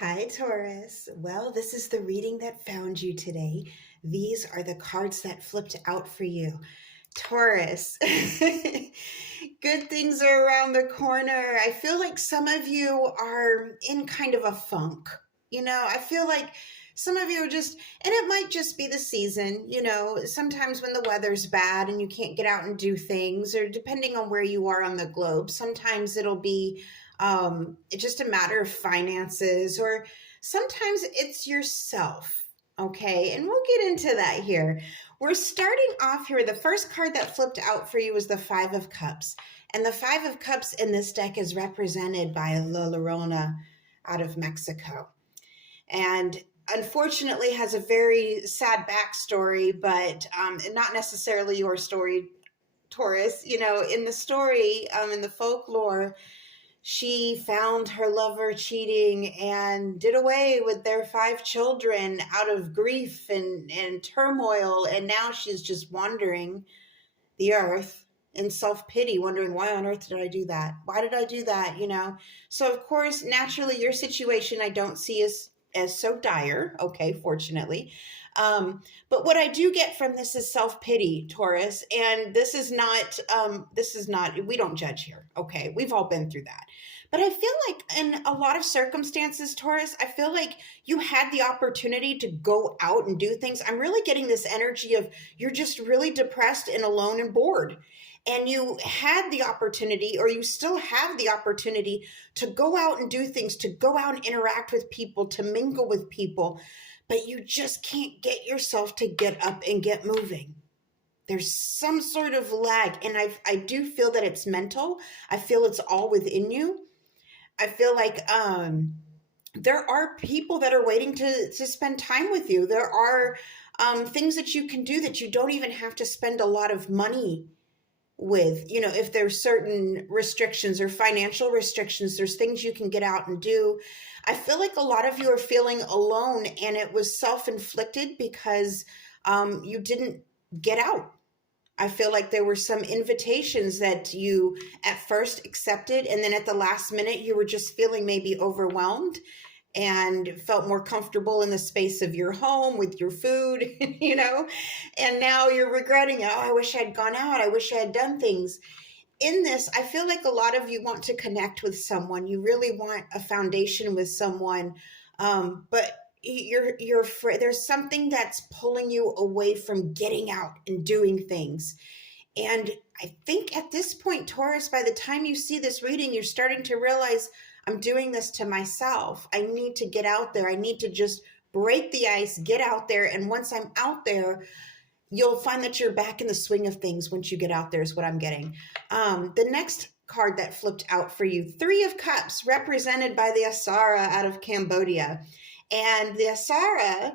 Hi, Taurus. Well, this is the reading that found you today. These are the cards that flipped out for you. Taurus, good things are around the corner. I feel like some of you are in kind of a funk. I feel like some of you are just, and it might just be the season, sometimes when the weather's bad and you can't get out and do things, or depending on where you are on the globe, sometimes it'll be it's just a matter of finances, or sometimes it's yourself. Okay, and we'll get into that here. We're starting off here. The first card that flipped out for you was the Five of Cups. And the Five of Cups in this deck is represented by La Llorona out of Mexico. And unfortunately has a very sad backstory, but not necessarily your story, Taurus. In the story, in the folklore, she found her lover cheating and did away with their five children out of grief and turmoil. And now she's just wandering the earth in self-pity, wondering, why on earth did I do that? Why did I do that? So of course, naturally, your situation I don't see as so dire. Okay, fortunately. But what I do get from this is self-pity, Taurus. And this is not, we don't judge here. Okay. We've all been through that. But I feel like in a lot of circumstances, Taurus, I feel like you had the opportunity to go out and do things. I'm really getting this energy of you're just really depressed and alone and bored. And you had the opportunity, or you still have the opportunity, to go out and do things, to go out and interact with people, to mingle with people, but you just can't get yourself to get up and get moving. There's some sort of lag, and I do feel that it's mental. I feel it's all within you. I feel like there are people that are waiting to spend time with you. There are things that you can do that you don't even have to spend a lot of money with. If there's certain restrictions or financial restrictions, there's things you can get out and do. I feel like a lot of you are feeling alone, and it was self-inflicted because you didn't get out. I feel like there were some invitations that you at first accepted, and then at the last minute you were just feeling maybe overwhelmed and felt more comfortable in the space of your home with your food, and now you're regretting, oh, I wish I'd gone out. I wish I had done things. In this, I feel like a lot of you want to connect with someone. You really want a foundation with someone, but you're afraid. There's something that's pulling you away from getting out and doing things. And I think at this point, Taurus, by the time you see this reading, you're starting to realize, I'm doing this to myself. I need to get out there. I need to just break the ice, get out there. And once I'm out there, you'll find that you're back in the swing of things once you get out there, is what I'm getting. The next card that flipped out for you, Three of Cups, represented by the Asara out of Cambodia. And the Asara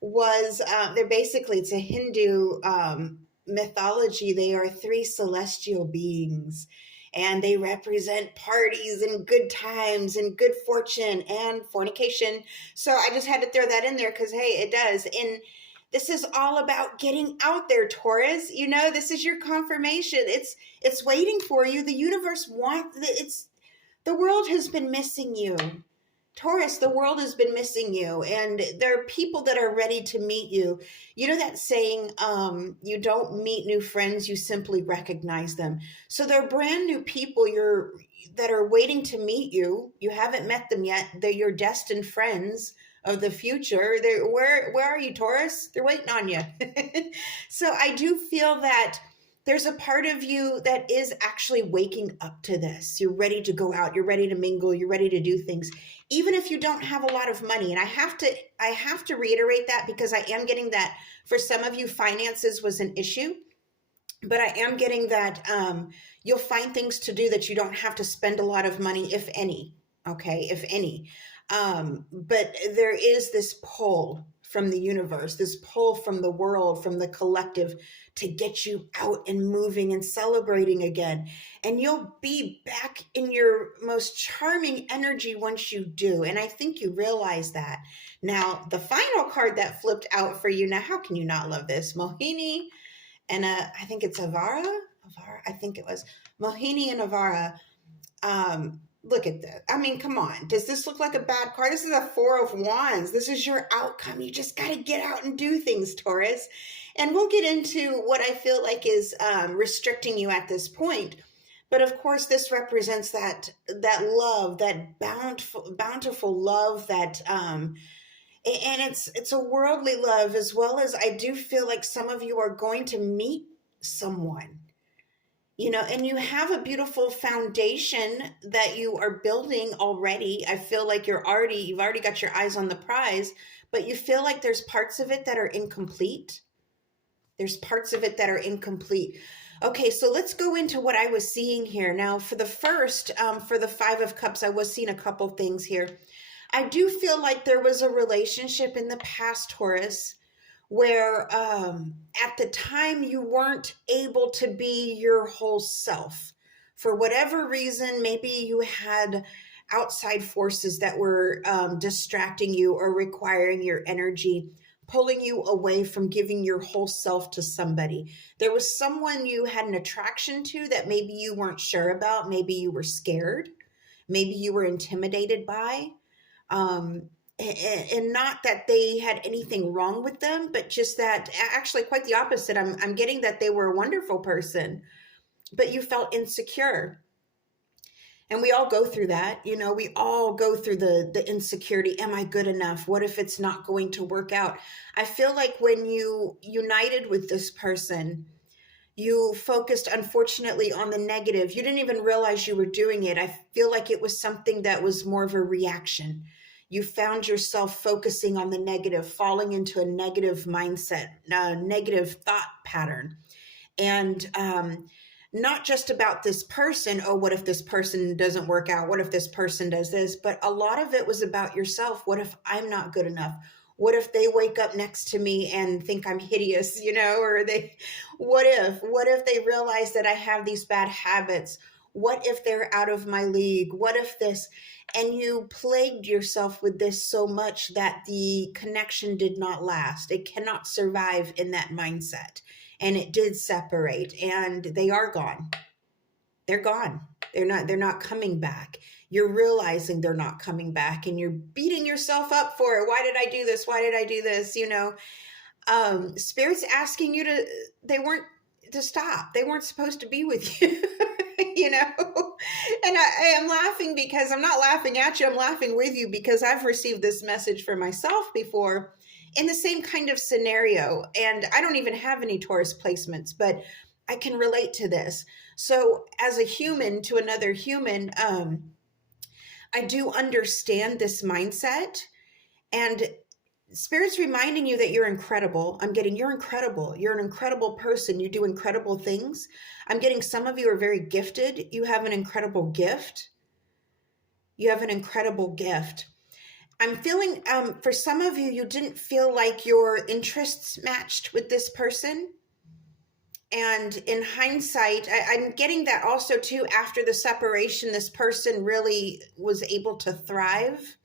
was, it's a Hindu mythology. They are three celestial beings, and they represent parties and good times and good fortune and fornication. So I just had to throw that in there because, hey, it does. And this is all about getting out there, Taurus. This is your confirmation. It's waiting for you. The universe the world has been missing you. Taurus, the world has been missing you, and there are people that are ready to meet you. You know that saying, you don't meet new friends, you simply recognize them. So they're brand new people that are waiting to meet you. You haven't met them yet. They're your destined friends of the future. Where are you, Taurus? They're waiting on you. So I do feel that there's a part of you that is actually waking up to this. You're ready to go out. You're ready to mingle. You're ready to do things, even if you don't have a lot of money. And I have to reiterate that, because I am getting that for some of you, finances was an issue, but I am getting that you'll find things to do that you don't have to spend a lot of money, if any. Okay, if any. But there is this pull from the universe, this pull from the world, from the collective, to get you out and moving and celebrating again. And you'll be back in your most charming energy once you do. And I think you realize that. Now, the final card that flipped out for you, now how can you not love this? Mohini and I think it's Avara. I think it was Mohini and Avara. Look at this. I mean, come on. Does this look like a bad card? This is a Four of Wands. This is your outcome. You just got to get out and do things, Taurus. And we'll get into what I feel like is restricting you at this point. But of course, this represents that love, that bountiful love, that and it's a worldly love, as well as I do feel like some of you are going to meet someone, and you have a beautiful foundation that you are building already. I feel like you've already got your eyes on the prize, but you feel like there's parts of it that are incomplete. There's parts of it that are incomplete. Okay, so let's go into what I was seeing here. Now, for the Five of Cups, I was seeing a couple things here. I do feel like there was a relationship in the past, Taurus, where at the time you weren't able to be your whole self. For whatever reason, maybe you had outside forces that were distracting you or requiring your energy, pulling you away from giving your whole self to somebody. There was someone you had an attraction to that maybe you weren't sure about. Maybe you were scared. Maybe you were intimidated by. And not that they had anything wrong with them, but just that actually quite the opposite. I'm getting that they were a wonderful person, but you felt insecure. And we all go through that. We all go through the insecurity. Am I good enough? What if it's not going to work out? I feel like when you united with this person, you focused, unfortunately, on the negative. You didn't even realize you were doing it. I feel like it was something that was more of a reaction. You found yourself focusing on the negative, falling into a negative mindset, a negative thought pattern. And not just about this person. Oh, what if this person doesn't work out? What if this person does this? But a lot of it was about yourself. What if I'm not good enough? What if they wake up next to me and think I'm hideous, or what if they realize that I have these bad habits? What if they're out of my league? What if this? And you plagued yourself with this so much that the connection did not last. It cannot survive in that mindset. And it did separate, and they are gone. They're gone. They're not coming back. You're realizing they're not coming back, and you're beating yourself up for it. Why did I do this? Why did I do this? Spirit's asking you they weren't to stop. They weren't supposed to be with you, And I am laughing because I'm not laughing at you. I'm laughing with you because I've received this message for myself before in the same kind of scenario. And I don't even have any Taurus placements, but I can relate to this. So as a human to another human, I do understand this mindset, and Spirit's reminding you that you're incredible. I'm getting you're incredible. You're an incredible person. You do incredible things. I'm getting some of you are very gifted. You have an incredible gift. You have an incredible gift. I'm feeling, for some of you, you didn't feel like your interests matched with this person. And in hindsight, I'm getting that also too, after the separation, this person really was able to thrive,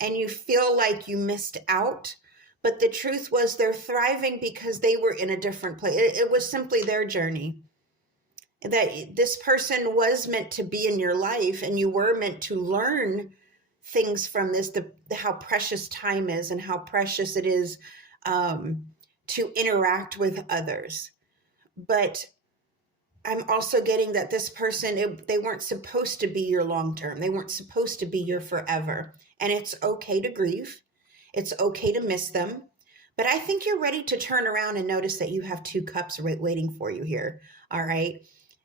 and you feel like you missed out. But the truth was they're thriving because they were in a different place. It was simply their journey. That this person was meant to be in your life, and you were meant to learn things from this, how precious time is and how precious it is to interact with others. But I'm also getting that this person, they weren't supposed to be your long-term. They weren't supposed to be your forever. And it's okay to grieve. It's okay to miss them. But I think you're ready to turn around and notice that you have two cups waiting for you here. All right.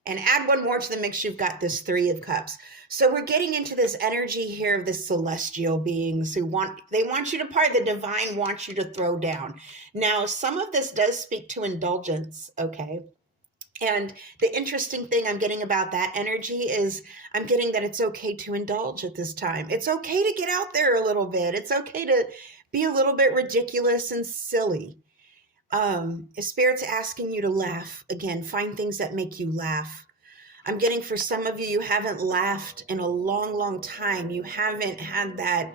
And add one more to the mix. You've got this Three of Cups. So we're getting into this energy here of the celestial beings who want you to part. The divine wants you to throw down. Now, some of this does speak to indulgence. Okay. And the interesting thing I'm getting about that energy is I'm getting that it's okay to indulge at this time. It's okay to get out there a little bit. It's okay to be a little bit ridiculous and silly. Spirit's asking you to laugh again. Find things that make you laugh. I'm getting for some of you, you haven't laughed in a long, long time. You haven't had that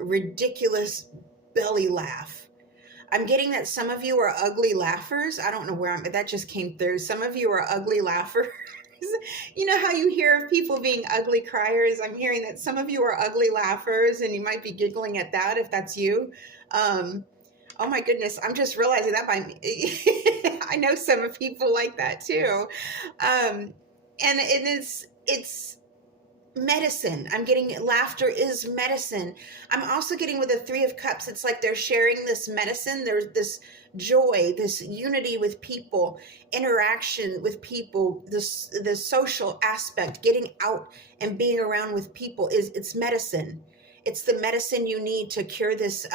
ridiculous belly laugh. I'm getting that some of you are ugly laughers. I don't know where that just came through. Some of you are ugly laughers. You know how you hear of people being ugly criers? I'm hearing that some of you are ugly laughers, and you might be giggling at that if that's you. Um, oh my goodness, I'm just realizing that by me. I know some people like that too. And it's medicine. I'm getting laughter is medicine. I'm also getting with the Three of Cups, it's like they're sharing this medicine. There's this joy, this unity with people, interaction with people, this the social aspect, getting out and being around with people is it's medicine. It's the medicine you need to cure this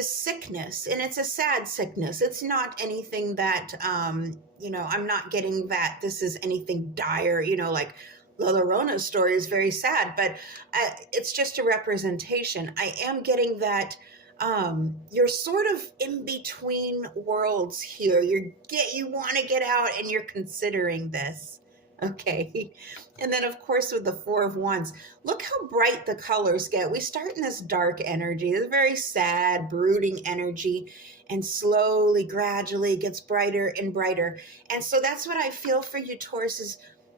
sickness, and it's a sad sickness. It's not anything that I'm not getting that this is anything dire, like La Llorona's story is very sad, but it's just a representation. I am getting that you're sort of in between worlds here. You want to get out and you're considering this. Okay. And then of course with the Four of Wands, look how bright the colors get. We start in this dark energy, this very sad, brooding energy, and slowly, gradually it gets brighter and brighter. And so that's what I feel for you, Taurus, is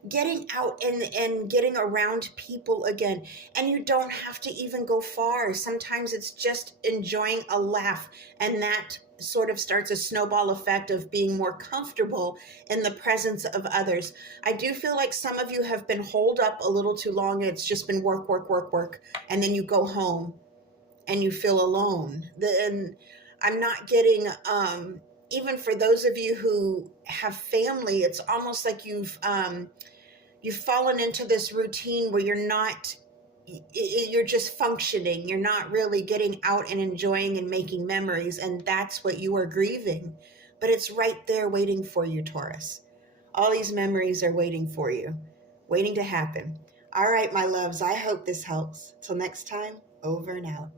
getting out and getting around people again. And you don't have to even go far. Sometimes it's just enjoying a laugh, and that sort of starts a snowball effect of being more comfortable in the presence of others. I do feel like some of you have been holed up a little too long. It's just been work, work, work, work. And then you go home and you feel alone. And I'm not getting, even for those of you who have family, it's almost like you've fallen into this routine where you're just functioning. You're not really getting out and enjoying and making memories. And that's what you are grieving. But it's right there waiting for you, Taurus. All these memories are waiting for you, waiting to happen. All right, my loves, I hope this helps. Till next time, over and out.